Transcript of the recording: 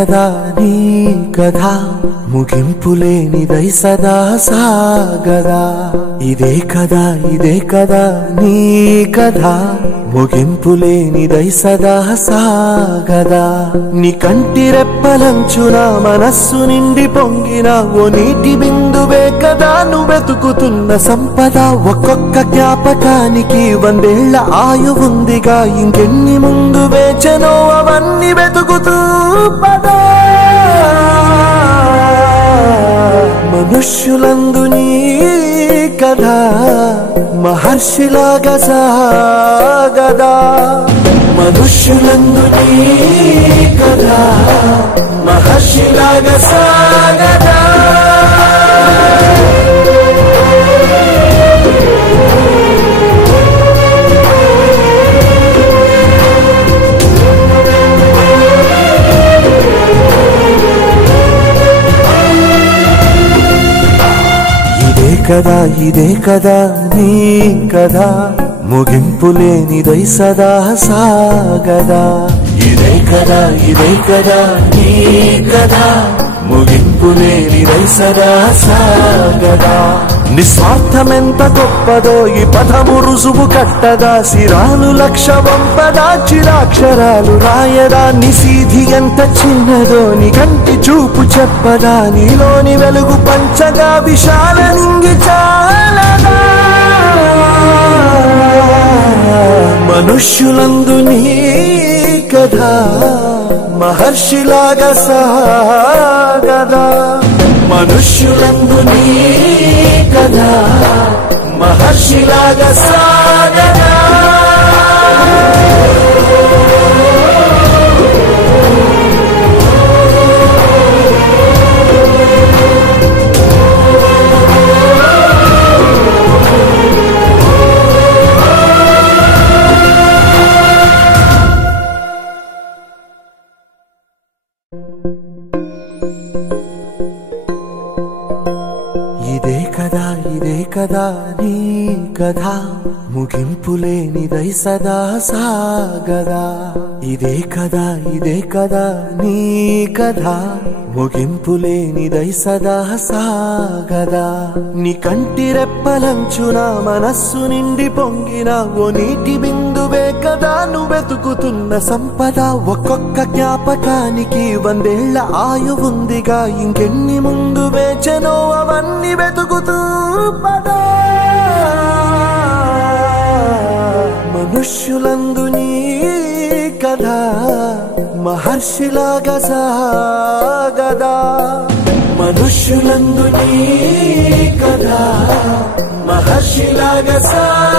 కదా నీ కథ ముగింపులేనిదై సదా సాగదా ఇదే కదా నీ కథ ముగింపులేనిదై సదా సాగదా నీ కంటి రెప్పలంచున మనస్సు నిండి పొంగిన ఓ నీటి బిందువే కదా నువ్వు వెతుకుతున్న సంపద ఒక్కొక్క జ్ఞాపకానికి 100 ఏళ్ల ఆయువుందిగా ఇంకెన్ని ముందు వేచనో అవన్నీ వెతుకుతూ పదా మనుష్యులందు నీ కథ మహర్షిలాగా సాగదా మనుష్యులందు నీ కథ మహర్షిలాగా సాగదా ఇదే కదా నీ కథ ముగింపులేనిదై సదా సాగదా ఇదే కదా నీ కథ ముగింపులేనిదై సదా సాగదా నిస్వార్థమెంత గొప్పదో ఈ పదము రుజువు కట్టదా సిరాలు లక్ష వంపదా చిరాక్షరాలు రాయదా నిసీధి ఎంత చిన్నదో నీ కంటి చూపు చెప్పదా నీలోని వెలుగు పంచగా విశాల నింగి చాలదా మనుష్యులందు నీ కథ మహర్షిలాగా సాగదా మనుష్యులందు నీ కథ మహర్షిలాగా సాగదా ఇదే కదా నీ కథ ముగింపులేనిదై సదా సాగదా ఇదే కదా నీ కథ ముగింపులేనిదై సదా సాగదా నీ కంటి రెప్పలంచున మనస్సు నిండి పొంగిన ఓ నీటి బిందువే కదా నువ్వు వెతుకుతున్న సంపద ఒక్కొక్క జ్ఞాపకానికి 100 ఏళ్ల ఆయువుందిగా ఇంకెన్ని ముందు వేచనో అవన్నీ వెతుకుతూ పదా మనుష్యులందు నీ కథ మహర్షిలాగా సాగదా మనుష్యులందు నీ కథ మహర్షిలాగా సాగదా